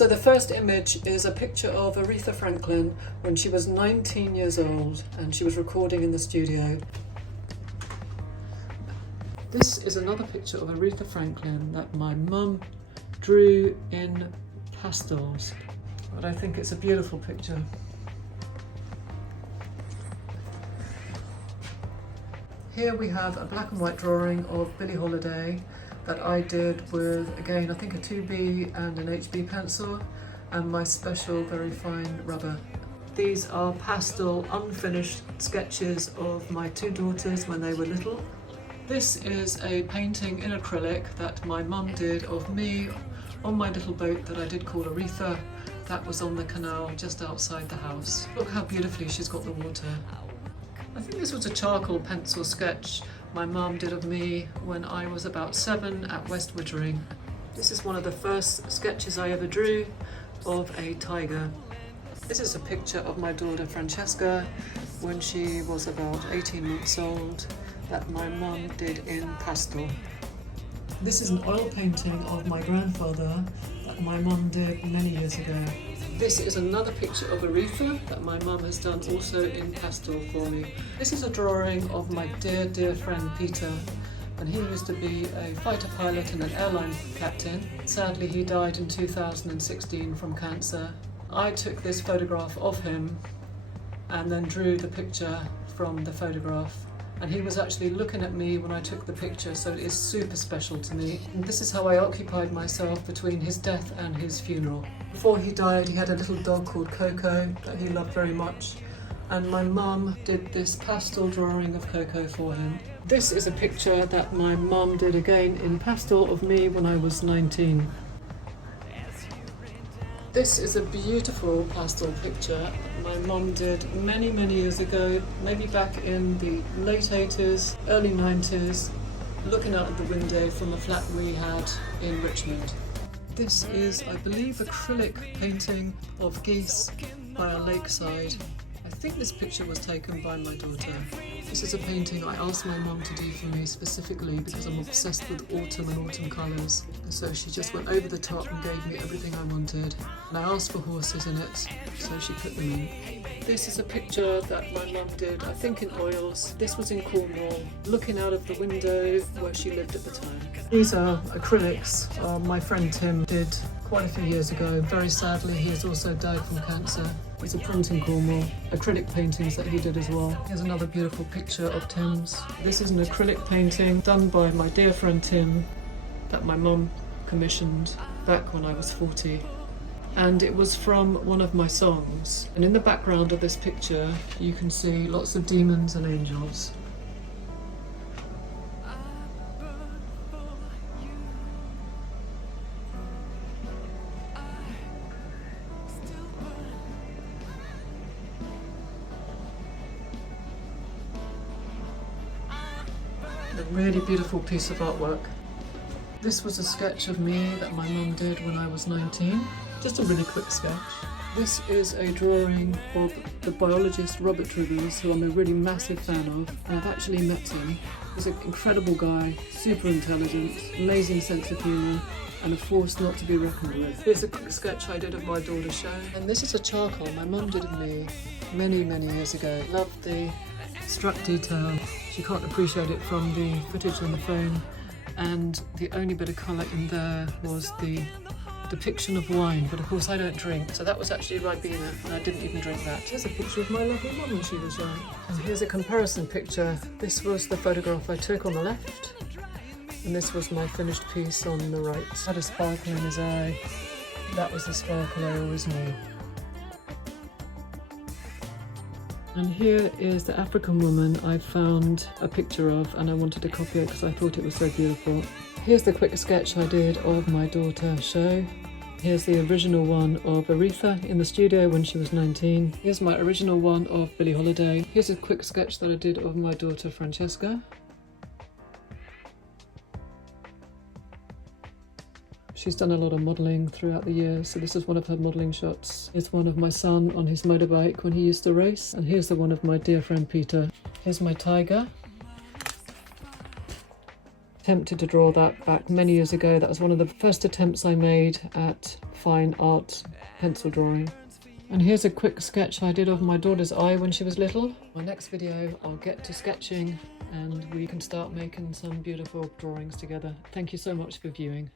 So the first image is a picture of Aretha Franklin when she was 19 years old and she was recording in the studio. This is another picture of Aretha Franklin that my mum drew in pastels, but I think it's a beautiful picture. Here we have a black and white drawing of Billie Holiday that I did with, again, I think a 2B and an HB pencil and my special very fine rubber. These are pastel unfinished sketches of my two daughters when they were little. This is a painting in acrylic that my mum did of me on my little boat that I did call Aretha. That was on the canal just outside the house. Look how beautifully she's got the water. I think this was a charcoal pencil sketch my mum did of me when I was about 7 at West Wittering. This is one of the first sketches I ever drew of a tiger. This is a picture of my daughter Francesca when she was about 18 months old that my mum did in pastel. This is an oil painting of my grandfather that my mum did many years ago. This is another picture of Aretha that my mum has done also in pastel for me. This is a drawing of my dear friend Peter, and he used to be a fighter pilot and an airline captain. Sadly, he died in 2016 from cancer. I took this photograph of him and then drew the picture from the photograph. And he was actually looking at me when I took the picture, so it is super special to me. And this is how I occupied myself between his death and his funeral. Before he died, he had a little dog called Coco that he loved very much. And my mum did this pastel drawing of Coco for him. This is a picture that my mum did again in pastel of me when I was 19. This is a beautiful pastel picture my mum did many years ago, maybe back in the late 80s, early 90s, looking out of the window from a flat we had in Richmond. This is, I believe, acrylic painting of geese by a lakeside. I think this picture was taken by my daughter. This is a painting I asked my mum to do for me specifically because I'm obsessed with autumn and autumn colours. And so she just went over the top and gave me everything I wanted. And I asked for horses in it, so she put them in. This is a picture that my mum did, I think in oils. This was in Cornwall, looking out of the window where she lived at the time. These are acrylics my friend Tim did quite a few years ago. Very sadly, he has also died from cancer. It's a print in Cornwall, acrylic paintings that he did as well. Here's another beautiful picture of Tim's. This is an acrylic painting done by my dear friend Tim that my mum commissioned back when I was 40. And it was from one of my songs. And in the background of this picture, you can see lots of demons and angels. A really beautiful piece of artwork. This was a sketch of me that my mum did when I was 19. Just a really quick sketch. This is a drawing of the biologist Robert Trivers, who I'm a really massive fan of, and I've actually met him. He's an incredible guy, super intelligent, amazing sense of humour, and a force not to be reckoned with. Here's a quick sketch I did of my daughter Show. And this is a charcoal my mum did of me many years ago. Loved the struck detail. She can't appreciate it from the footage on the phone, and the only bit of colour in there was the depiction of wine, but of course I don't drink, so that was actually Ribena, and I didn't even drink that. Here's a picture of my lovely mum when she was young. And here's a comparison picture. This was the photograph I took on the left, and this was my finished piece on the right. Had a sparkle in his eye. That was the sparkle I always knew. And here is the African woman I found a picture of, and I wanted to copy it because I thought it was so beautiful. Here's the quick sketch I did of my daughter Show. Here's the original one of Aretha in the studio when she was 19. Here's my original one of Billie Holiday. Here's a quick sketch that I did of my daughter Francesca. She's done a lot of modelling throughout the years, so this is one of her modelling shots. Here's one of my son on his motorbike when he used to race, and here's the one of my dear friend Peter. Here's my tiger. attempted to draw that back many years ago. That was one of the first attempts I made at fine art pencil drawing. And here's a quick sketch I did of my daughter's eye when she was little. My next video, I'll get to sketching and we can start making some beautiful drawings together. Thank you so much for viewing.